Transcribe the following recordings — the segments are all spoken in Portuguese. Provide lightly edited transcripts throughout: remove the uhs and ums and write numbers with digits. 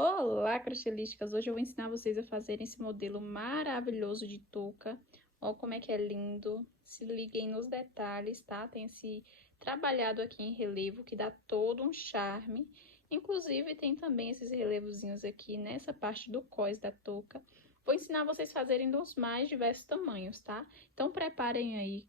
Olá, crochêlistas! Hoje eu vou ensinar vocês a fazerem esse modelo maravilhoso de touca. Olha como é que é lindo. Se liguem nos detalhes, tá? Tem esse trabalhado aqui em relevo que dá todo um charme. Inclusive, tem também esses relevozinhos aqui nessa parte do cós da touca. Vou ensinar vocês a fazerem dos mais diversos tamanhos, tá? Então, preparem aí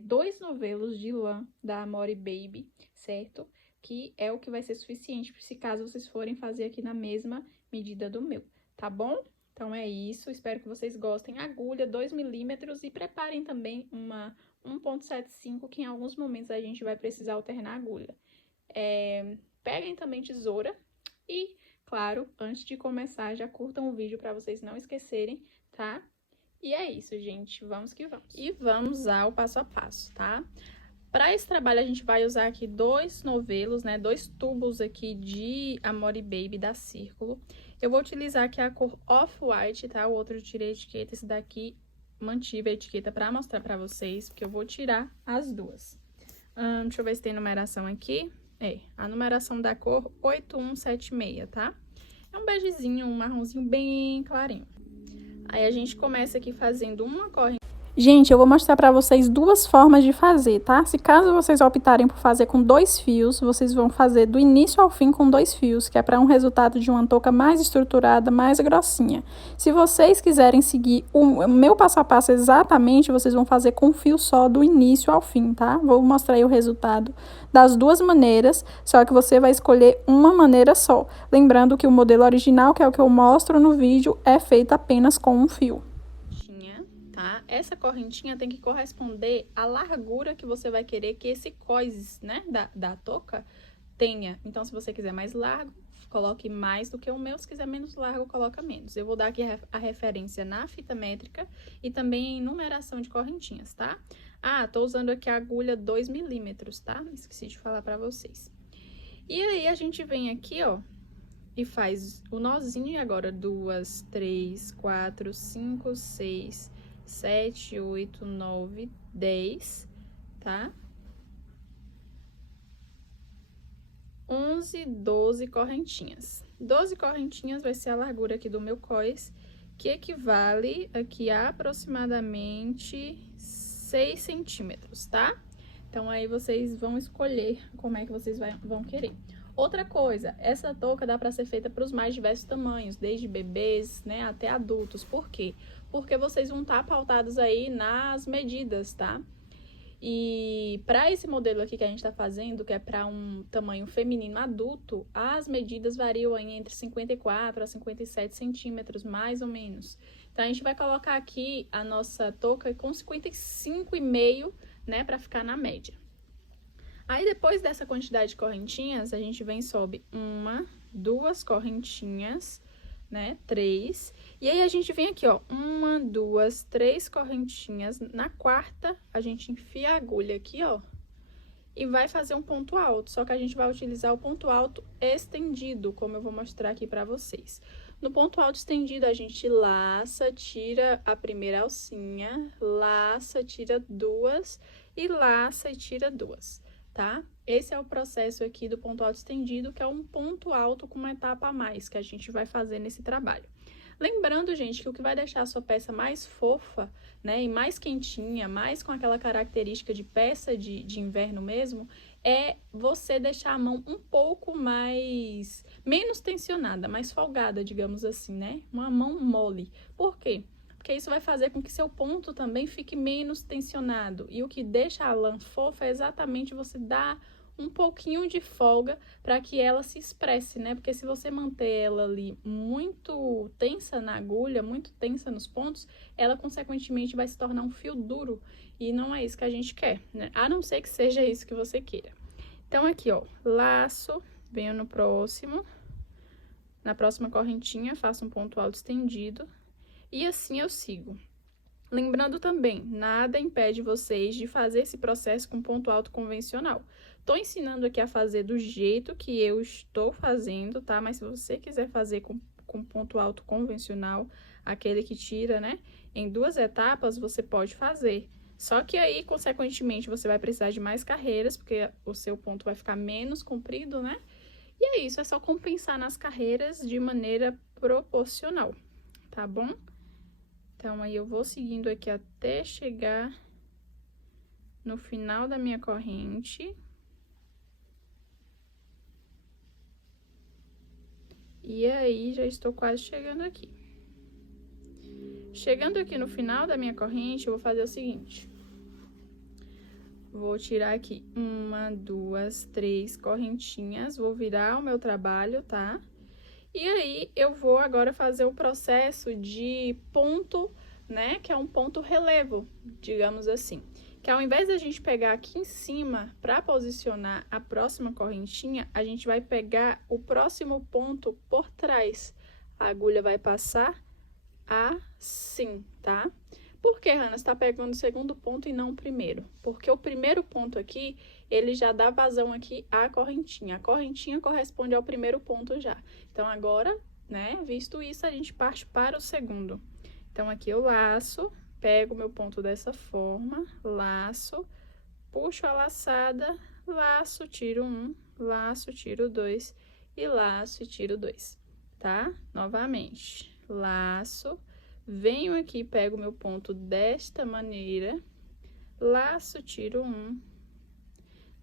2 novelos de lã da Amore Baby, certo? Que é o que vai ser suficiente, se caso vocês forem fazer aqui na mesma medida do meu, tá bom? Então, é isso, espero que vocês gostem. Agulha 2 milímetros e preparem também uma 1,75, que em alguns momentos a gente vai precisar alternar a agulha. Peguem também tesoura e, claro, antes de começar, já curtam o vídeo para vocês não esquecerem, tá? E é isso, gente, vamos que vamos. E vamos ao passo a passo, tá? Para esse trabalho, a gente vai usar aqui 2 novelos, né? 2 tubos aqui de Amore Baby da Círculo. Eu vou utilizar aqui a cor Off-White, tá? O outro eu tirei a etiqueta, esse daqui mantive a etiqueta para mostrar para vocês, porque eu vou tirar as duas. Deixa eu ver se tem numeração aqui. A numeração da cor 8176, tá? É um begezinho, um marronzinho bem clarinho. Aí, a gente começa aqui fazendo uma corrente. Gente, eu vou mostrar para vocês 2 formas de fazer, tá? Se caso vocês optarem por fazer com 2 fios, vocês vão fazer do início ao fim com 2 fios, que é para um resultado de uma touca mais estruturada, mais grossinha. Se vocês quiserem seguir o meu passo a passo exatamente, vocês vão fazer com um fio só do início ao fim, tá? Vou mostrar aí o resultado das 2 maneiras, só que você vai escolher uma maneira só. Lembrando que o modelo original, que é o que eu mostro no vídeo, é feito apenas com um fio. Tá? Essa correntinha tem que corresponder à largura que você vai querer que esse cós, né, da touca tenha. Então, se você quiser mais largo, coloque mais do que o meu. Se quiser menos largo, coloca menos. Eu vou dar aqui a referência na fita métrica e também em numeração de correntinhas, tá? Tô usando aqui a agulha 2 milímetros, tá? Esqueci de falar pra vocês. E aí, a gente vem aqui, ó, e faz o nozinho. E agora, 2, 3, 4, 5, 6... 7, 8, 9, 10, tá? 11, 12 correntinhas. 12 correntinhas vai ser a largura aqui do meu cós, que equivale aqui a aproximadamente 6 centímetros, tá? Então, aí vocês vão escolher como é que vocês vão querer. Outra coisa, essa touca dá para ser feita para os mais diversos tamanhos, desde bebês, né, até adultos. Por quê? Porque vocês vão estar pautados aí nas medidas, tá? E para esse modelo aqui que a gente tá fazendo, que é para um tamanho feminino adulto, as medidas variam aí entre 54 a 57 centímetros, mais ou menos. Então, a gente vai colocar aqui a nossa touca com 55,5, né, para ficar na média. Aí, depois dessa quantidade de correntinhas, a gente vem e sobe 1, 2 correntinhas, né, 3. E aí, a gente vem aqui, ó, 1, 2, 3 correntinhas. Na quarta, a gente enfia a agulha aqui, ó, e vai fazer um ponto alto. Só que a gente vai utilizar o ponto alto estendido, como eu vou mostrar aqui pra vocês. No ponto alto estendido, a gente laça, tira a primeira alcinha, laça, tira 2 e laça e tira 2. Tá? Esse é o processo aqui do ponto alto estendido, que é um ponto alto com uma etapa a mais que a gente vai fazer nesse trabalho. Lembrando, gente, que o que vai deixar a sua peça mais fofa, né, e mais quentinha, mais com aquela característica de peça de inverno mesmo, é você deixar a mão um pouco menos tensionada, mais folgada, digamos assim, né? Uma mão mole. Por quê? Porque isso vai fazer com que seu ponto também fique menos tensionado. E o que deixa a lã fofa é exatamente você dar um pouquinho de folga para que ela se expresse, né? Porque se você manter ela ali muito tensa na agulha, muito tensa nos pontos, ela consequentemente vai se tornar um fio duro. E não é isso que a gente quer, né? A não ser que seja isso que você queira. Então, aqui, ó, laço, venho no próximo. Na próxima correntinha, faço um ponto alto estendido. E assim eu sigo. Lembrando também, nada impede vocês de fazer esse processo com ponto alto convencional. Tô ensinando aqui a fazer do jeito que eu estou fazendo, tá? Mas se você quiser fazer com ponto alto convencional, aquele que tira, né, em 2 etapas, você pode fazer. Só que aí, consequentemente, você vai precisar de mais carreiras, porque o seu ponto vai ficar menos comprido, né? E é isso, é só compensar nas carreiras de maneira proporcional, tá bom? Então, aí eu vou seguindo aqui até chegar no final da minha corrente. E aí, já estou quase chegando aqui. Chegando aqui no final da minha corrente, eu vou fazer o seguinte. Vou tirar aqui 1, 2, 3 correntinhas, vou virar o meu trabalho, tá? E aí, eu vou agora fazer o processo de ponto, né? Que é um ponto relevo, digamos assim. Que ao invés da gente pegar aqui em cima para posicionar a próxima correntinha, a gente vai pegar o próximo ponto por trás. A agulha vai passar assim, tá? Por que, Hanna, você tá pegando o segundo ponto e não o primeiro? Porque o primeiro ponto aqui, ele já dá vazão aqui à correntinha. A correntinha corresponde ao primeiro ponto já. Então, agora, né, visto isso, a gente parte para o segundo. Então, aqui eu laço, pego o meu ponto dessa forma, laço, puxo a laçada, laço, tiro 1, laço, tiro 2 e laço e tiro 2, tá? Novamente, laço, venho aqui, pego o meu ponto desta maneira, laço, tiro 1,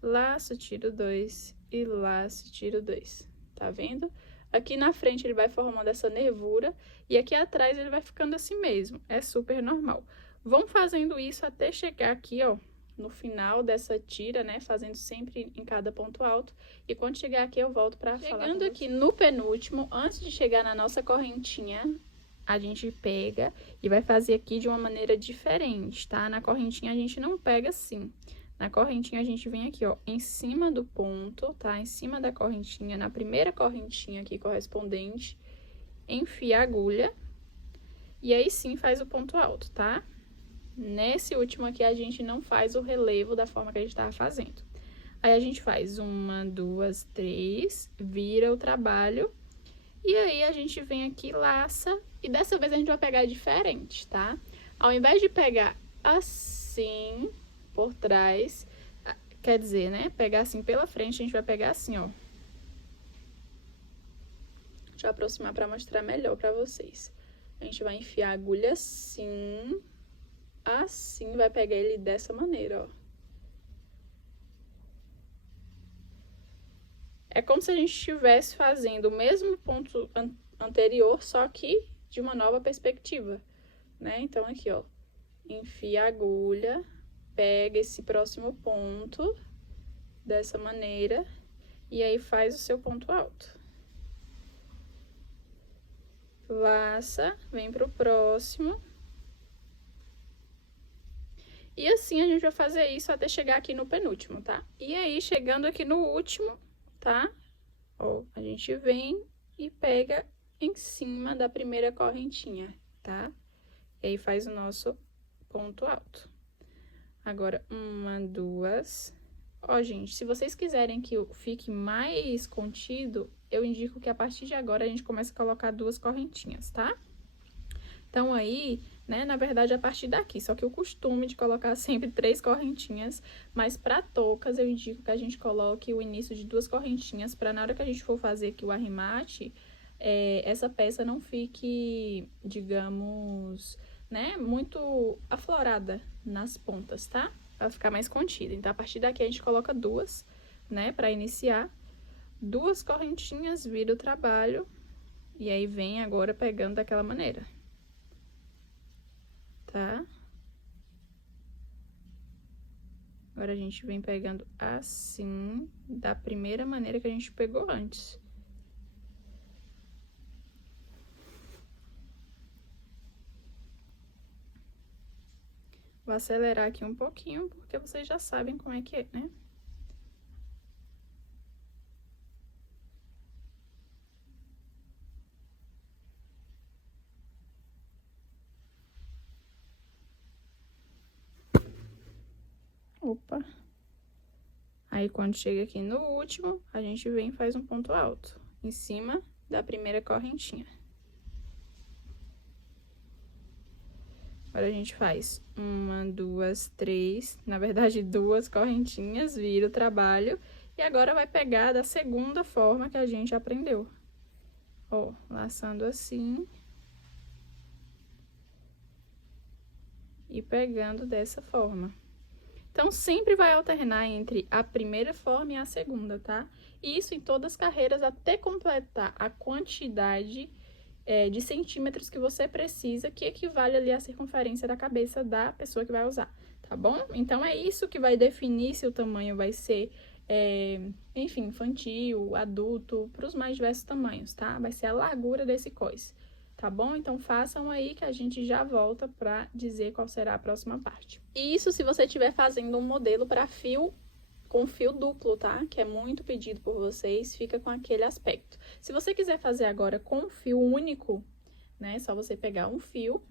laço, tiro 2 e laço, tiro 2, tá vendo? Aqui na frente ele vai formando essa nervura e aqui atrás ele vai ficando assim mesmo, é super normal. Vão fazendo isso até chegar aqui, ó, no final dessa tira, né, fazendo sempre em cada ponto alto. E quando chegar aqui eu volto pra falar. Chegando aqui no penúltimo, antes de chegar na nossa correntinha, a gente pega e vai fazer aqui de uma maneira diferente, tá? Na correntinha a gente não pega assim. Na correntinha a gente vem aqui, ó, em cima do ponto, tá? Em cima da correntinha, na primeira correntinha aqui correspondente, enfia a agulha e aí sim faz o ponto alto, tá? Nesse último aqui a gente não faz o relevo da forma que a gente tava fazendo. Aí a gente faz 1, 2, 3, vira o trabalho. E aí, a gente vem aqui, laça, e dessa vez a gente vai pegar diferente, tá? Ao invés de pegar assim, por trás, quer dizer, né? Pegar assim pela frente, a gente vai pegar assim, ó. Deixa eu aproximar pra mostrar melhor pra vocês. A gente vai enfiar a agulha assim, assim, vai pegar ele dessa maneira, ó. É como se a gente estivesse fazendo o mesmo ponto anterior, só que de uma nova perspectiva, né? Então, aqui, ó, enfia a agulha, pega esse próximo ponto, dessa maneira, e aí faz o seu ponto alto. Laça, vem pro próximo. E assim a gente vai fazer isso até chegar aqui no penúltimo, tá? E aí, chegando aqui no último, tá? Ó, a gente vem e pega em cima da primeira correntinha, tá? E aí, faz o nosso ponto alto. Agora, 1, 2. Ó, gente, se vocês quiserem que fique mais contido, eu indico que a partir de agora a gente comece a colocar 2 correntinhas, tá? Então, aí, né, na verdade, a partir daqui, só que o costume de colocar sempre 3 correntinhas, mas para toucas eu indico que a gente coloque o início de 2 correntinhas, para na hora que a gente for fazer aqui o arremate, essa peça não fique, digamos, né, muito aflorada nas pontas, tá? Vai ficar mais contida. Então, a partir daqui a gente coloca 2, né, para iniciar, 2 correntinhas, vira o trabalho, e aí vem agora pegando daquela maneira. Tá? Agora, a gente vem pegando assim, da primeira maneira que a gente pegou antes. Vou acelerar aqui um pouquinho, porque vocês já sabem como é que é, né? Opa! Aí, quando chega aqui no último, a gente vem e faz um ponto alto, em cima da primeira correntinha. Agora, a gente faz 1, 2, 3, na verdade, 2 correntinhas, vira o trabalho, E agora vai pegar da segunda forma que a gente aprendeu. Ó, laçando assim. E pegando dessa forma. Então, sempre vai alternar entre a primeira forma e a segunda, tá? Isso em todas as carreiras até completar a quantidade de centímetros que você precisa, que equivale ali à circunferência da cabeça da pessoa que vai usar, tá bom? Então, é isso que vai definir se o tamanho vai ser, enfim, infantil, adulto, para os mais diversos tamanhos, tá? Vai ser a largura desse cós, tá bom? Então, façam aí que a gente já volta para dizer qual será a próxima parte. Isso se você estiver fazendo um modelo para fio com fio duplo, tá? Que é muito pedido por vocês, fica com aquele aspecto. Se você quiser fazer agora com fio único, né? É só você pegar um fio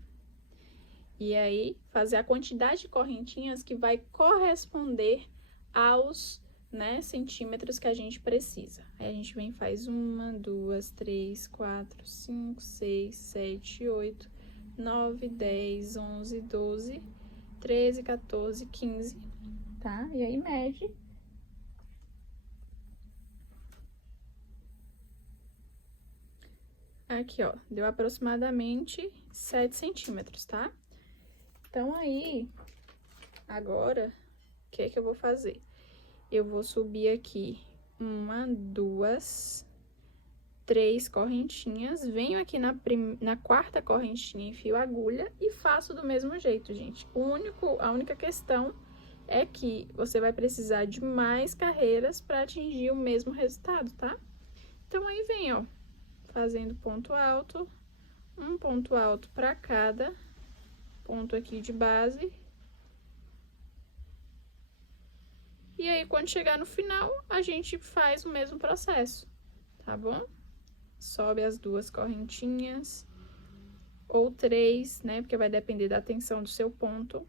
e aí fazer a quantidade de correntinhas que vai corresponder aos, né, centímetros que a gente precisa. Aí a gente vem e faz 1, 2, 3, 4, 5, 6, 7, 8, 9, 10, 11, 12, 13, 14, 15, tá? E aí mede. Aqui, ó, deu aproximadamente 7 centímetros, tá? Então, aí, agora, o que é que eu vou fazer? Eu vou subir aqui 1, 2, 3 correntinhas, venho aqui na quarta correntinha, enfio a agulha e faço do mesmo jeito, gente. A única questão é que você vai precisar de mais carreiras para atingir o mesmo resultado, tá? Então, aí vem, ó, fazendo ponto alto, um ponto alto para cada ponto aqui de base. E aí, quando chegar no final, a gente faz o mesmo processo, tá bom? Sobe as 2 correntinhas, ou 3, né? Porque vai depender da tensão do seu ponto.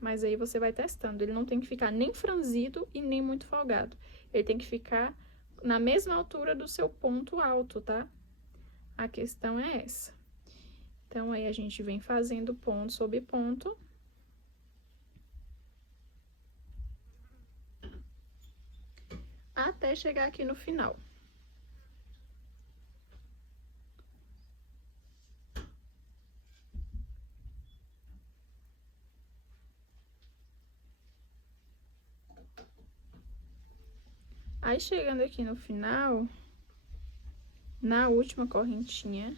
Mas aí você vai testando. Ele não tem que ficar nem franzido e nem muito folgado. Ele tem que ficar na mesma altura do seu ponto alto, tá? A questão é essa. Então, aí a gente vem fazendo ponto sobre ponto. Até chegar aqui no final. Aí, chegando aqui no final, na última correntinha,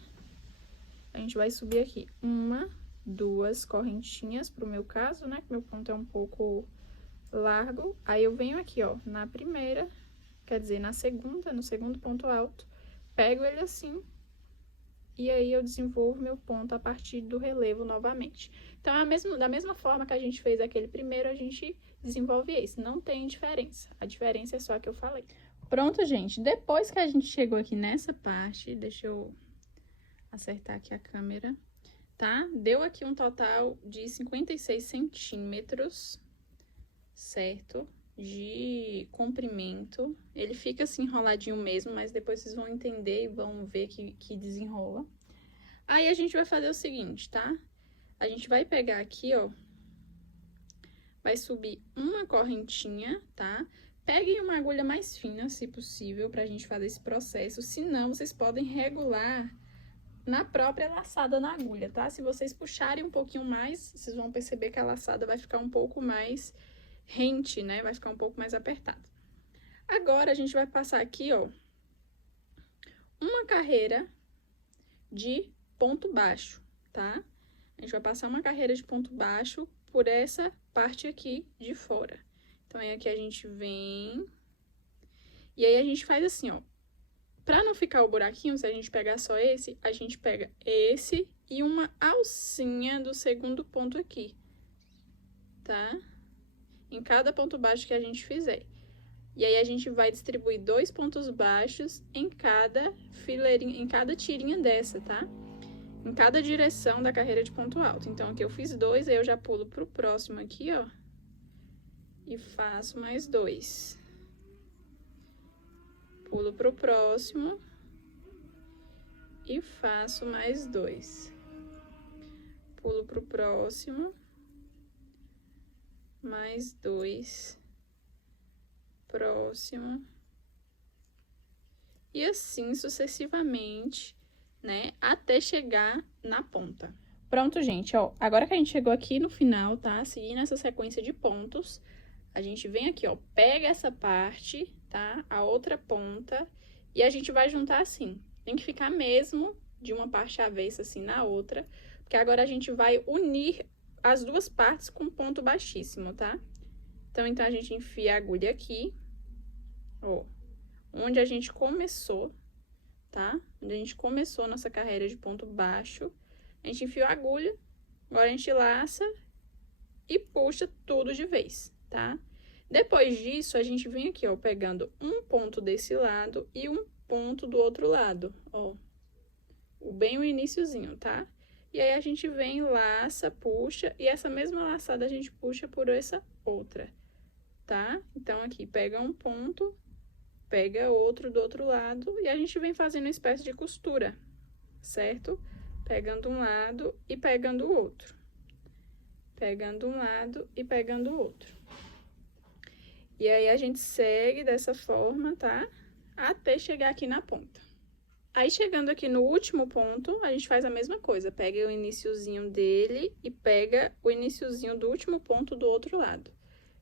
a gente vai subir aqui 1, 2 correntinhas, pro meu caso, né, que meu ponto é um pouco largo. Aí, eu venho aqui, ó, na primeira, quer dizer, na segunda, no segundo ponto alto, pego ele assim, e aí eu desenvolvo meu ponto a partir do relevo novamente. Então, da mesma forma que a gente fez aquele primeiro, a gente desenvolve esse. Não tem diferença. A diferença é só a que eu falei. Pronto, gente. Depois que a gente chegou aqui nessa parte, deixa eu acertar aqui a câmera, tá? Deu aqui um total de 56 centímetros, certo? De comprimento. Ele fica assim enroladinho mesmo, mas depois vocês vão entender e vão ver que desenrola. Aí, a gente vai fazer o seguinte, tá? A gente vai pegar aqui, ó, vai subir uma correntinha, tá? Peguem uma agulha mais fina, se possível, pra gente fazer esse processo. Se não, vocês podem regular na própria laçada na agulha, tá? Se vocês puxarem um pouquinho mais, vocês vão perceber que a laçada vai ficar um pouco mais rente, né? Vai ficar um pouco mais apertada. Agora, a gente vai passar aqui, ó, uma carreira de ponto baixo, tá? A gente vai passar uma carreira de ponto baixo por essa parte aqui de fora. Então, aí aqui a gente vem... E aí, a gente faz assim, ó. Pra não ficar o buraquinho, se a gente pegar só esse, a gente pega esse e uma alcinha do segundo ponto aqui, tá? Em cada ponto baixo que a gente fizer. E aí, a gente vai distribuir 2 pontos baixos em cada fileirinha, em cada tirinha dessa, tá? Em cada direção da carreira de ponto alto. Então, aqui eu fiz 2, aí eu já pulo pro próximo aqui, ó. E faço mais 2. Pulo pro próximo. E faço mais 2. Pulo pro próximo. Mais 2. Próximo. e assim sucessivamente, né, até chegar na ponta. Pronto, gente, ó, agora que a gente chegou aqui no final, tá? Seguindo essa sequência de pontos, a gente vem aqui, ó, pega essa parte, tá? A outra ponta, e a gente vai juntar assim. Tem que ficar mesmo de uma parte avessa assim na outra, porque agora a gente vai unir as duas partes com ponto baixíssimo, tá? Então a gente enfia a agulha aqui, ó, onde a gente começou, tá? Onde a gente começou nossa carreira de ponto baixo, a gente enfiou a agulha, agora a gente laça e puxa tudo de vez, tá? Depois disso, a gente vem aqui, ó, pegando um ponto desse lado e um ponto do outro lado, ó. Bem o iniciozinho, tá? E aí, a gente vem, laça, puxa, e essa mesma laçada a gente puxa por essa outra, tá? Então, aqui, pega um ponto, pega outro do outro lado, e a gente vem fazendo uma espécie de costura, certo? Pegando um lado e pegando o outro. Pegando um lado e pegando o outro. E aí, a gente segue dessa forma, tá? Até chegar aqui na ponta. Aí, chegando aqui no último ponto, a gente faz a mesma coisa. Pega o iniciozinho dele e pega o iniciozinho do último ponto do outro lado.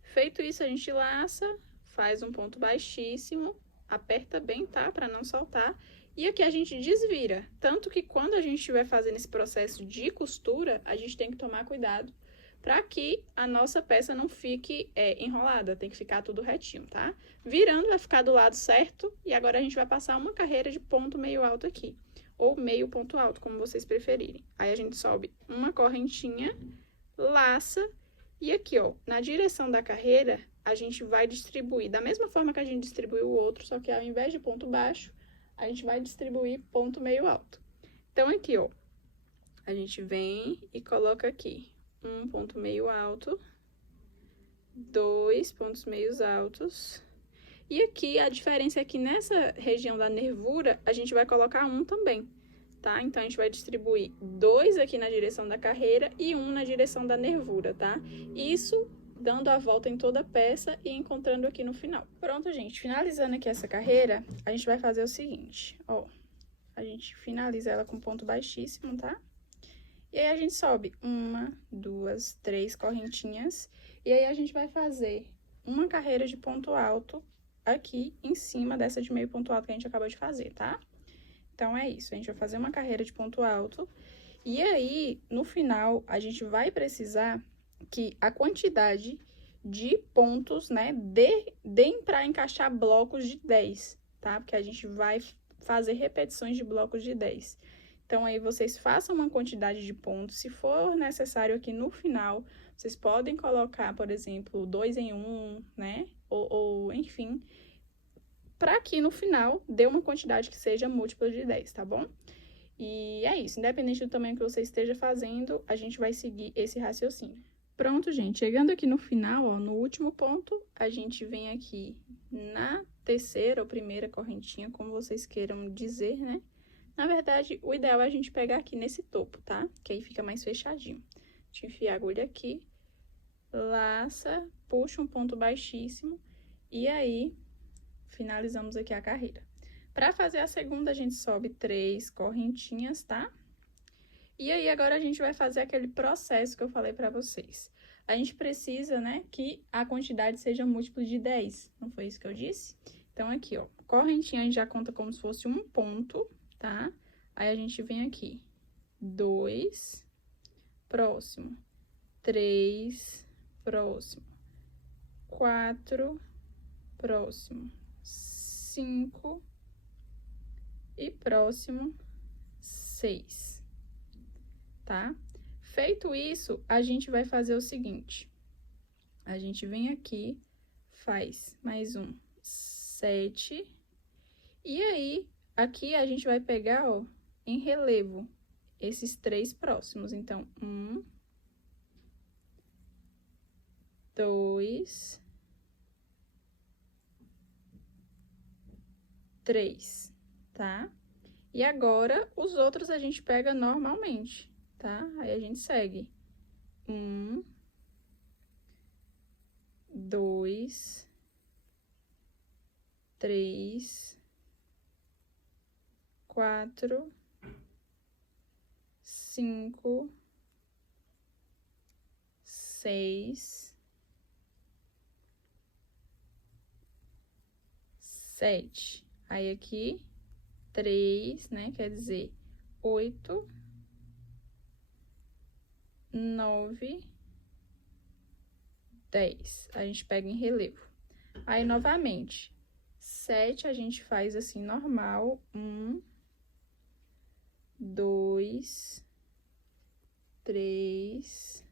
Feito isso, a gente laça, faz um ponto baixíssimo, aperta bem, tá? Pra não soltar. E aqui a gente desvira. Tanto que quando a gente estiver fazendo esse processo de costura, a gente tem que tomar cuidado para que a nossa peça não fique enrolada, tem que ficar tudo retinho, tá? Virando, vai ficar do lado certo, e agora a gente vai passar uma carreira de ponto meio alto aqui, ou meio ponto alto, como vocês preferirem. Aí, a gente sobe uma correntinha, laça, e aqui, ó, na direção da carreira, a gente vai distribuir, da mesma forma que a gente distribuiu o outro, só que ao invés de ponto baixo, a gente vai distribuir ponto meio alto. Então, aqui, ó, a gente vem e coloca aqui um ponto meio alto, 2 pontos meios altos, e aqui a diferença é que nessa região da nervura a gente vai colocar um também, tá? Então a gente vai distribuir 2 aqui na direção da carreira e 1 na direção da nervura, tá? Isso dando a volta em toda a peça e encontrando aqui no final. Pronto, gente, finalizando aqui essa carreira, a gente vai fazer o seguinte, ó, a gente finaliza ela com ponto baixíssimo, tá? E aí, a gente sobe 1, 2, 3 correntinhas. E aí, a gente vai fazer uma carreira de ponto alto aqui em cima dessa de meio ponto alto que a gente acabou de fazer, tá? Então, é isso. A gente vai fazer uma carreira de ponto alto. E aí, no final, a gente vai precisar que a quantidade de pontos, né, deem para encaixar blocos de 10, tá? Porque a gente vai fazer repetições de blocos de 10. Então, aí, vocês façam uma quantidade de pontos. Se for necessário aqui no final, vocês podem colocar, por exemplo, 2 em 1, né? Ou enfim, para que no final dê uma quantidade que seja múltipla de 10, tá bom? E é isso. Independente do tamanho que você esteja fazendo, a gente vai seguir esse raciocínio. Pronto, gente. Chegando aqui no final, ó, no último ponto, a gente vem aqui na terceira ou primeira correntinha, como vocês queiram dizer, né? Na verdade, o ideal é a gente pegar aqui nesse topo, tá? Que aí fica mais fechadinho. A gente enfia a agulha aqui, laça, puxa um ponto baixíssimo e aí finalizamos aqui a carreira. Para fazer a segunda, a gente sobe 3 correntinhas, tá? E aí, agora a gente vai fazer aquele processo que eu falei para vocês. A gente precisa, né, que a quantidade seja múltiplo de 10, não foi isso que eu disse? Então, aqui, ó, correntinha a gente já conta como se fosse um ponto, tá? Aí, a gente vem aqui, 2, próximo, 3, próximo, 4, próximo, 5 e próximo, 6, tá? Feito isso, a gente vai fazer o seguinte, a gente vem aqui, faz mais um 7, e aí, aqui a gente vai pegar, ó, em relevo, esses 3 próximos. Então, 1, 2, 3, tá? E agora, os outros a gente pega normalmente, tá? Aí, a gente segue. 1, 2, 3, 4, 5, 6, 7. Aí, aqui, 3, né? Quer dizer, 8, 9, 10. A gente pega em relevo. Aí, novamente, 7 a gente faz assim, normal. 1, 2, 3,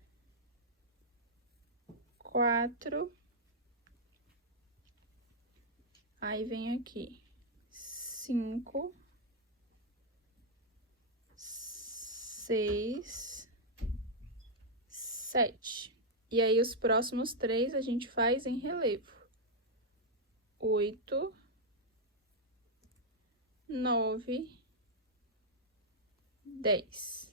4. Aí, vem aqui, 5, 6, 7. E aí, os próximos 3 a gente faz em relevo. 8, 9, 10.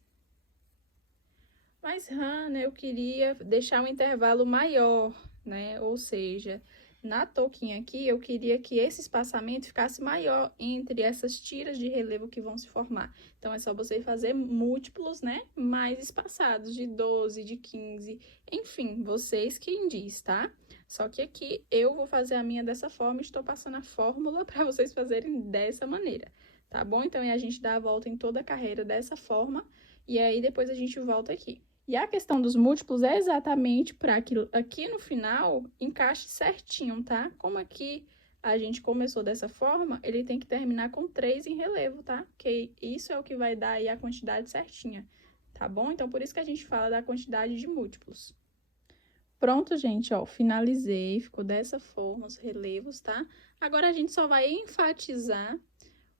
Mas, Hannah, eu queria deixar um intervalo maior, né? Ou seja, na touquinha aqui, eu queria que esse espaçamento ficasse maior entre essas tiras de relevo que vão se formar. Então, é só você fazer múltiplos, né? Mais espaçados, de 12, de 15, enfim, vocês quem diz, tá? Só que aqui eu vou fazer a minha dessa forma, estou passando a fórmula para vocês fazerem dessa maneira, tá bom? Então, a gente dá a volta em toda a carreira dessa forma, e aí depois a gente volta aqui. E a questão dos múltiplos é exatamente para que aqui no final encaixe certinho, tá? Como aqui a gente começou dessa forma, ele tem que terminar com 3 em relevo, tá? Porque isso é o que vai dar aí a quantidade certinha, tá bom? Então, por isso que a gente fala da quantidade de múltiplos. Pronto, gente, ó, finalizei, ficou dessa forma os relevos, tá? Agora, a gente só vai enfatizar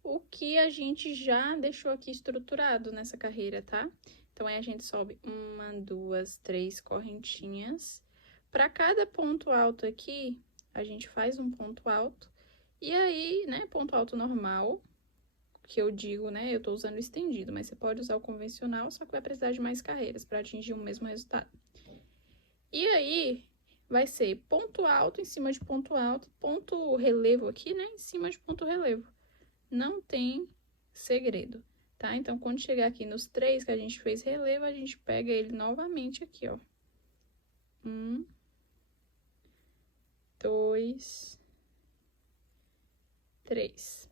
o que a gente já deixou aqui estruturado nessa carreira, tá? Então, aí a gente sobe 1, 2, 3 correntinhas. Para cada ponto alto aqui, a gente faz um ponto alto. E aí, né, ponto alto normal, que eu digo, né, eu tô usando o estendido, mas você pode usar o convencional, só que vai precisar de mais carreiras para atingir o mesmo resultado. E aí, vai ser ponto alto em cima de ponto alto, ponto relevo aqui, né, em cima de ponto relevo. Não tem segredo, tá? Então, quando chegar aqui nos 3 que a gente fez relevo, a gente pega ele novamente aqui, ó. 1, 2, 3.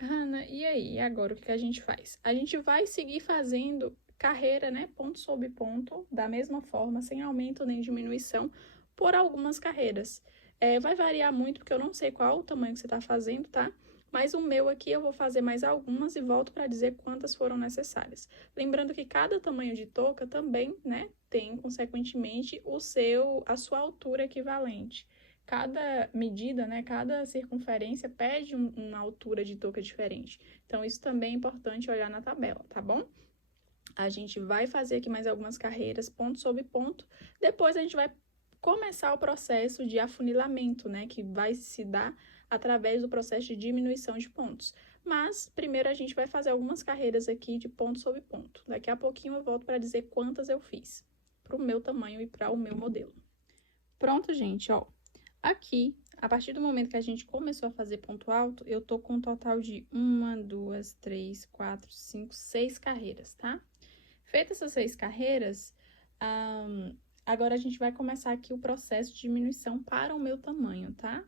Hannah, e aí? Agora, o que a gente faz? A gente vai seguir fazendo carreira, né? Ponto sobre ponto, da mesma forma, sem aumento nem diminuição, por algumas carreiras. Vai variar muito, porque eu não sei qual o tamanho que você tá fazendo, tá? Mas o meu aqui eu vou fazer mais algumas e volto para dizer quantas foram necessárias. Lembrando que cada tamanho de touca também, né, tem, consequentemente, a sua altura equivalente. Cada medida, né, cada circunferência pede uma altura de touca diferente. Então, isso também é importante olhar na tabela, tá bom? A gente vai fazer aqui mais algumas carreiras, ponto sobre ponto. Depois, a gente vai começar o processo de afunilamento, né, que vai se dar através do processo de diminuição de pontos. Mas, primeiro, a gente vai fazer algumas carreiras aqui de ponto sobre ponto. Daqui a pouquinho eu volto para dizer quantas eu fiz, para o meu tamanho e para o meu modelo. Pronto, gente, ó. Aqui, a partir do momento que a gente começou a fazer ponto alto, eu tô com um total de 1, 2, 3, 4, 5, 6 carreiras, tá? Feitas essas 6 carreiras, agora a gente vai começar aqui o processo de diminuição para o meu tamanho, tá?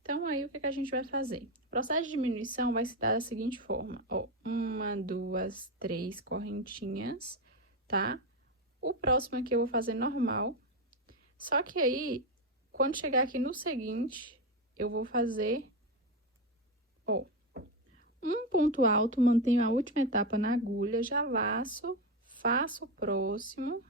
Então, aí, o que a gente vai fazer? O processo de diminuição vai se dar da seguinte forma, ó. 1, 2, 3 correntinhas, tá? O próximo aqui eu vou fazer normal. Só que aí, quando chegar aqui no seguinte, eu vou fazer, ó, um ponto alto, mantenho a última etapa na agulha, já laço, faço o próximo,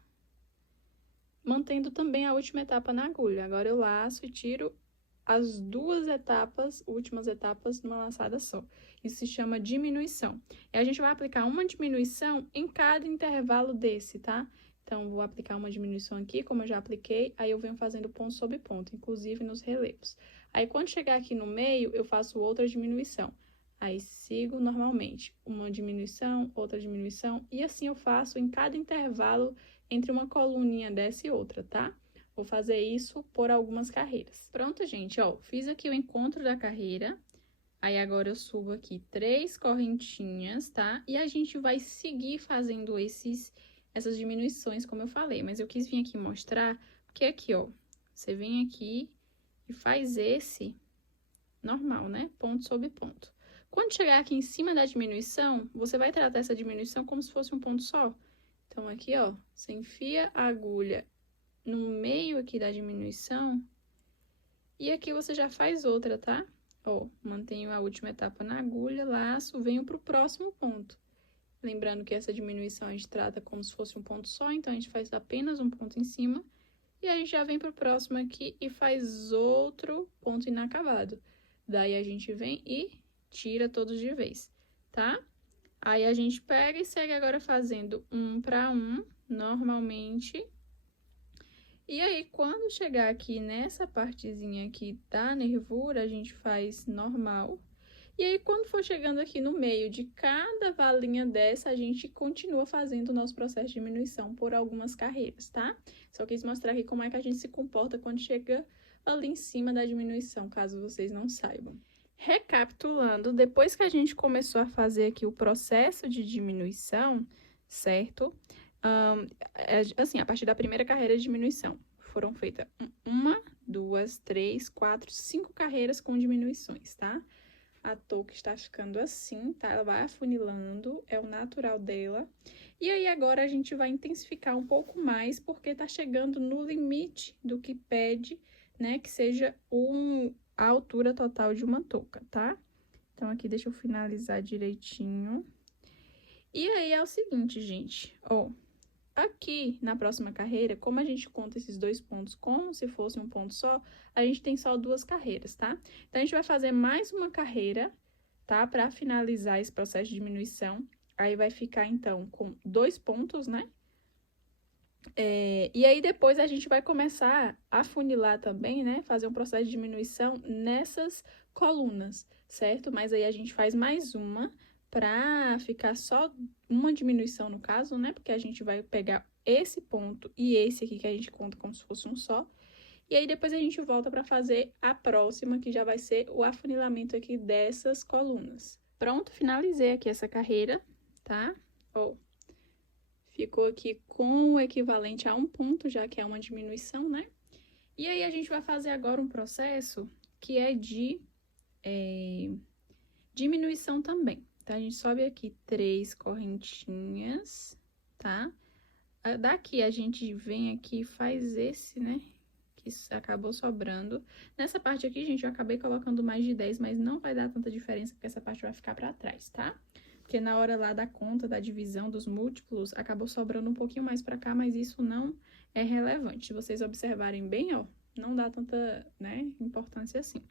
mantendo também a última etapa na agulha. Agora, eu laço e tiro as duas etapas, últimas etapas, numa laçada só. Isso se chama diminuição. E a gente vai aplicar uma diminuição em cada intervalo desse, tá? Então, vou aplicar uma diminuição aqui, como eu já apliquei, aí eu venho fazendo ponto sobre ponto, inclusive nos relevos. Aí, quando chegar aqui no meio, eu faço outra diminuição. Aí, sigo normalmente, uma diminuição, outra diminuição, e assim eu faço em cada intervalo entre uma coluninha dessa e outra, tá? Vou fazer isso por algumas carreiras. Pronto, gente, ó, fiz aqui o encontro da carreira, Aí, agora eu subo aqui 3 correntinhas, tá? E a gente vai seguir fazendo essas diminuições, como eu falei. Mas eu quis vir aqui mostrar, porque aqui, ó, você vem aqui e faz esse normal, né? Ponto sobre ponto. Quando chegar aqui em cima da diminuição, você vai tratar essa diminuição como se fosse um ponto só. Então, aqui, ó, você enfia a agulha no meio aqui da diminuição e aqui você já faz outra, tá? Ó, mantenho a última etapa na agulha, laço, venho pro próximo ponto. Lembrando que essa diminuição a gente trata como se fosse um ponto só, então a gente faz apenas um ponto em cima. E a gente já vem pro próximo aqui e faz outro ponto inacabado. Daí a gente vem e tira todos de vez, tá? Aí a gente pega e segue agora fazendo um para um, normalmente. E aí, quando chegar aqui nessa partezinha aqui da nervura, a gente faz normal. E aí, quando for chegando aqui no meio de cada valinha dessa, a gente continua fazendo o nosso processo de diminuição por algumas carreiras, tá? Só quis mostrar aqui como é que a gente se comporta quando chega ali em cima da diminuição, caso vocês não saibam. Recapitulando, depois que a gente começou a fazer aqui o processo de diminuição, certo? Assim, a partir da primeira carreira de diminuição, foram feitas 1, 2, 3, 4, 5 carreiras com diminuições, tá? A touca está ficando assim, tá? Ela vai afunilando, é o natural dela. E aí, agora, a gente vai intensificar um pouco mais, porque tá chegando no limite do que pede, né? Que seja a altura total de uma touca, tá? Então, aqui, deixa eu finalizar direitinho. E aí, é o seguinte, gente, ó. Aqui, na próxima carreira, como a gente conta esses 2 pontos como se fosse um ponto só, a gente tem só 2 carreiras, tá? Então, a gente vai fazer mais uma carreira, tá? Pra finalizar esse processo de diminuição. Aí, vai ficar, então, com 2 pontos, né? E aí, depois, a gente vai começar a funilar também, né? Fazer um processo de diminuição nessas colunas, certo? Mas aí, a gente faz mais uma para ficar só uma diminuição no caso, né? Porque a gente vai pegar esse ponto e esse aqui que a gente conta como se fosse um só. E aí, depois a gente volta para fazer a próxima, que já vai ser o afunilamento aqui dessas colunas. Pronto, finalizei aqui essa carreira, tá? Ó, ficou aqui com o equivalente a um ponto, já que é uma diminuição, né? E aí, a gente vai fazer agora um processo que é de diminuição também. Então, a gente sobe aqui 3 correntinhas, tá? Daqui, a gente vem aqui e faz esse, né? Que acabou sobrando. Nessa parte aqui, gente, eu acabei colocando mais de 10, mas não vai dar tanta diferença, porque essa parte vai ficar pra trás, tá? Porque na hora lá da conta, da divisão dos múltiplos, acabou sobrando um pouquinho mais pra cá, mas isso não é relevante. Se vocês observarem bem, ó, não dá tanta, né, importância assim.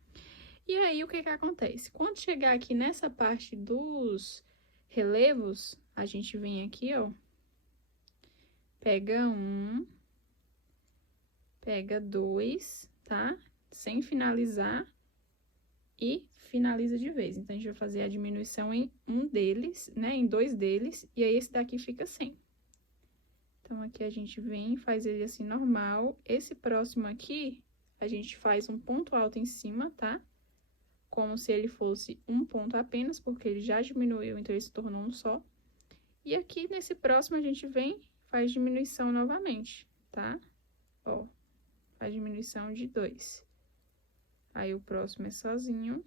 E aí, o que que acontece? Quando chegar aqui nessa parte dos relevos, a gente vem aqui, ó, pega 1, pega 2, tá? Sem finalizar e finaliza de vez. Então, a gente vai fazer a diminuição em um deles, né? Em 2 deles, e aí esse daqui fica sem. Então, aqui a gente vem e faz ele assim normal. Esse próximo aqui, a gente faz um ponto alto em cima, tá? Como se ele fosse um ponto apenas, porque ele já diminuiu, então ele se tornou um só. E aqui, nesse próximo, a gente vem, faz diminuição novamente, tá? Ó, faz diminuição de 2. Aí, o próximo é sozinho.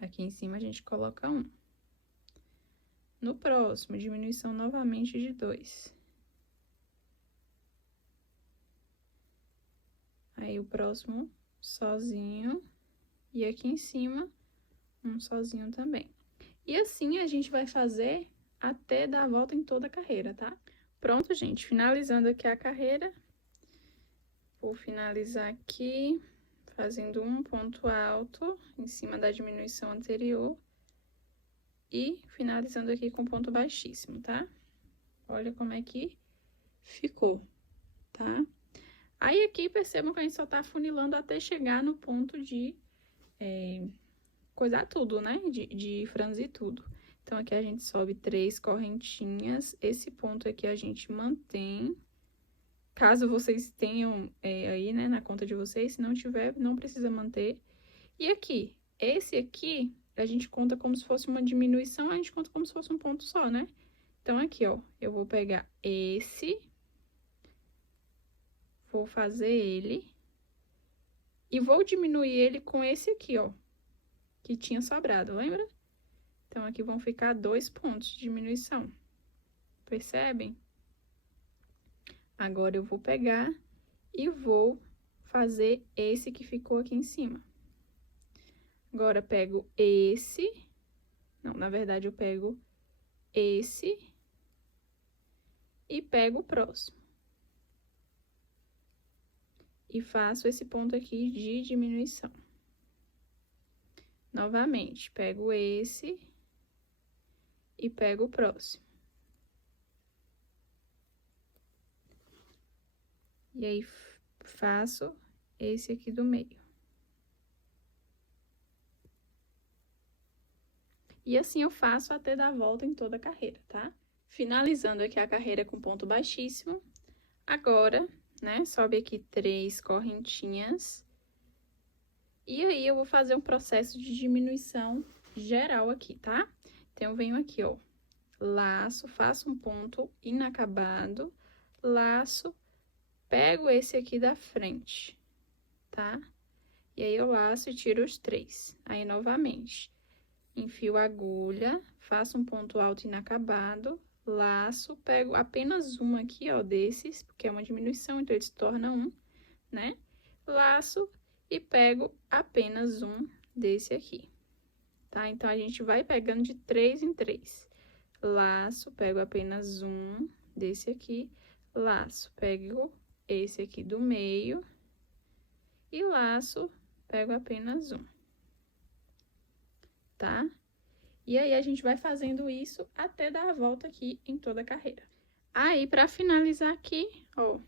Aqui em cima, a gente coloca 1. No próximo, diminuição novamente de 2. Aí, o próximo, sozinho. E aqui em cima, um sozinho também. E assim, a gente vai fazer até dar a volta em toda a carreira, tá? Pronto, gente, finalizando aqui a carreira. Vou finalizar aqui, fazendo um ponto alto em cima da diminuição anterior. E finalizando aqui com ponto baixíssimo, tá? Olha como é que ficou, tá? Aí, aqui, percebam que a gente só tá afunilando até chegar no ponto de coisar tudo, né? De franzir tudo. Então, aqui a gente sobe 3 correntinhas. Esse ponto aqui a gente mantém. Caso vocês tenham aí, né, na conta de vocês. Se não tiver, não precisa manter. E aqui, esse aqui, a gente conta como se fosse uma diminuição, a gente conta como se fosse um ponto só, né? Então, aqui, ó, eu vou pegar esse, vou fazer ele, e vou diminuir ele com esse aqui, ó, que tinha sobrado, lembra? Então, aqui vão ficar 2 pontos de diminuição. Percebem? Agora, eu vou pegar e vou fazer esse que ficou aqui em cima. Agora, pego esse... Não, na verdade, eu pego esse e pego o próximo. E faço esse ponto aqui de diminuição. Novamente, pego esse e pego o próximo. E aí, faço esse aqui do meio. E assim eu faço até dar a volta em toda a carreira, tá? Finalizando aqui a carreira com ponto baixíssimo. Agora, né, sobe aqui 3 correntinhas. E aí, eu vou fazer um processo de diminuição geral aqui, tá? Então, eu venho aqui, ó, laço, faço um ponto inacabado, laço, pego esse aqui da frente, tá? E aí, eu laço e tiro os 3. Aí, novamente, enfio a agulha, faço um ponto alto inacabado, laço, pego apenas um aqui, ó, desses, porque é uma diminuição, então ele se torna um, né? Laço e pego apenas um desse aqui, tá? Então, a gente vai pegando de 3 em 3. Laço, pego apenas um desse aqui, laço, pego esse aqui do meio e laço, pego apenas um, tá? E aí, a gente vai fazendo isso até dar a volta aqui em toda a carreira. Aí, pra finalizar aqui, ó,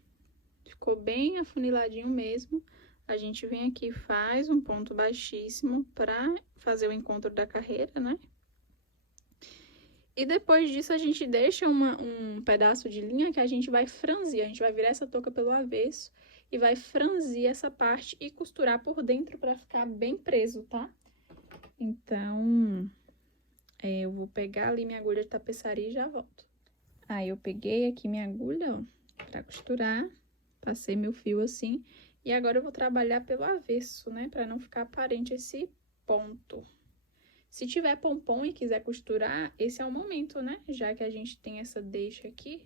ficou bem afuniladinho mesmo. A gente vem aqui e faz um ponto baixíssimo pra fazer o encontro da carreira, né? E depois disso, a gente deixa um pedaço de linha que a gente vai franzir. A gente vai virar essa touca pelo avesso e vai franzir essa parte e costurar por dentro pra ficar bem preso, tá? Então, eu vou pegar ali minha agulha de tapeçaria e já volto. Aí, eu peguei aqui minha agulha, ó, pra costurar, passei meu fio assim, e agora eu vou trabalhar pelo avesso, né, pra não ficar aparente esse ponto. Se tiver pompom e quiser costurar, esse é o momento, né, já que a gente tem essa deixa aqui.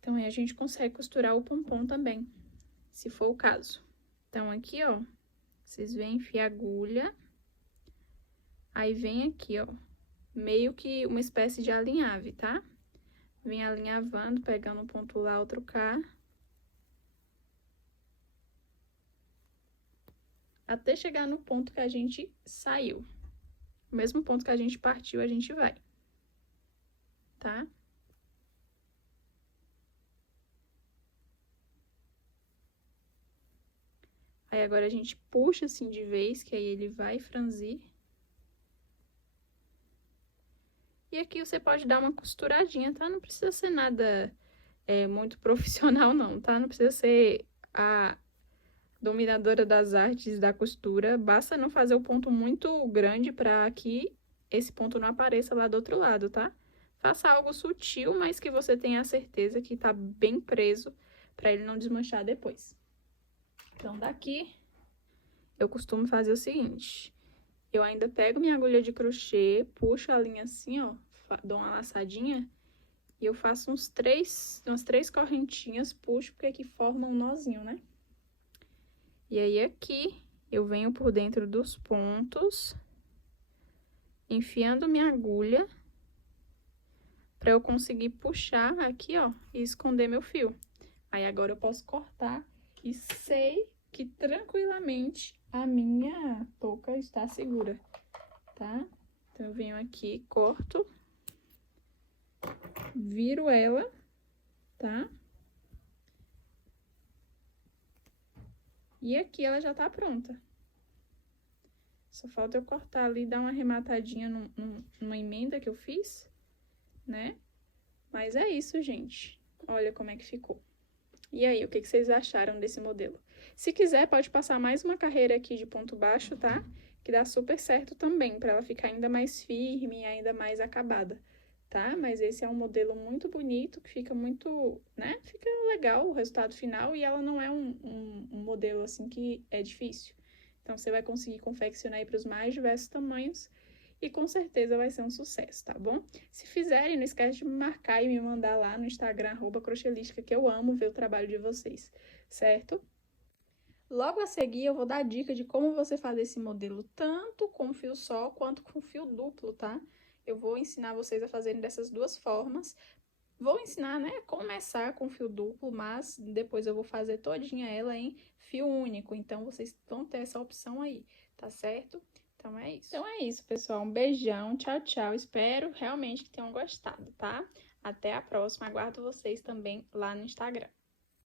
Então, aí a gente consegue costurar o pompom também, se for o caso. Então, aqui, ó, vocês veem, enfia a agulha, aí vem aqui, ó, meio que uma espécie de alinhave, tá? Vem alinhavando, pegando um ponto lá, outro cá. Até chegar no ponto que a gente saiu. O mesmo ponto que a gente partiu, a gente vai. Tá? Aí, agora a gente puxa assim de vez, que aí ele vai franzir. E aqui você pode dar uma costuradinha, tá? Não precisa ser nada muito profissional, não, tá? Não precisa ser a dominadora das artes da costura. Basta não fazer o ponto muito grande para que esse ponto não apareça lá do outro lado, tá? Faça algo sutil, mas que você tenha a certeza que tá bem preso para ele não desmanchar depois. Então, daqui, eu costumo fazer o seguinte. Eu ainda pego minha agulha de crochê, puxo a linha assim, ó, dou uma laçadinha e eu faço umas três correntinhas, puxo, porque aqui forma um nozinho, né? E aí, aqui, eu venho por dentro dos pontos, enfiando minha agulha, pra eu conseguir puxar aqui, ó, e esconder meu fio. Aí, agora eu posso cortar e sei que tranquilamente a minha touca está segura, tá? Então, eu venho aqui, corto, viro ela, tá? E aqui ela já tá pronta. Só falta eu cortar ali, dar uma arrematadinha numa emenda que eu fiz, né? Mas é isso, gente. Olha como é que ficou. E aí, o que vocês acharam desse modelo? Se quiser, pode passar mais uma carreira aqui de ponto baixo, tá? que dá super certo também, para ela ficar ainda mais firme e ainda mais acabada, tá? Mas esse é um modelo muito bonito, que fica muito, né? Fica legal o resultado final e ela não é um modelo, assim, que é difícil. Então, você vai conseguir confeccionar aí para os mais diversos tamanhos e com certeza vai ser um sucesso, tá bom? Se fizerem, não esquece de me marcar e me mandar lá no Instagram, @crochelística, que eu amo ver o trabalho de vocês, certo? Logo a seguir, eu vou dar a dica de como você fazer esse modelo tanto com fio só quanto com fio duplo, tá? Eu vou ensinar vocês a fazerem dessas duas formas. Vou ensinar, né, a começar com fio duplo, mas depois eu vou fazer todinha ela em fio único. Então, vocês vão ter essa opção aí, tá certo? Então é isso, pessoal. Um beijão, tchau, tchau. Espero realmente que tenham gostado, tá? Até a próxima. Aguardo vocês também lá no Instagram.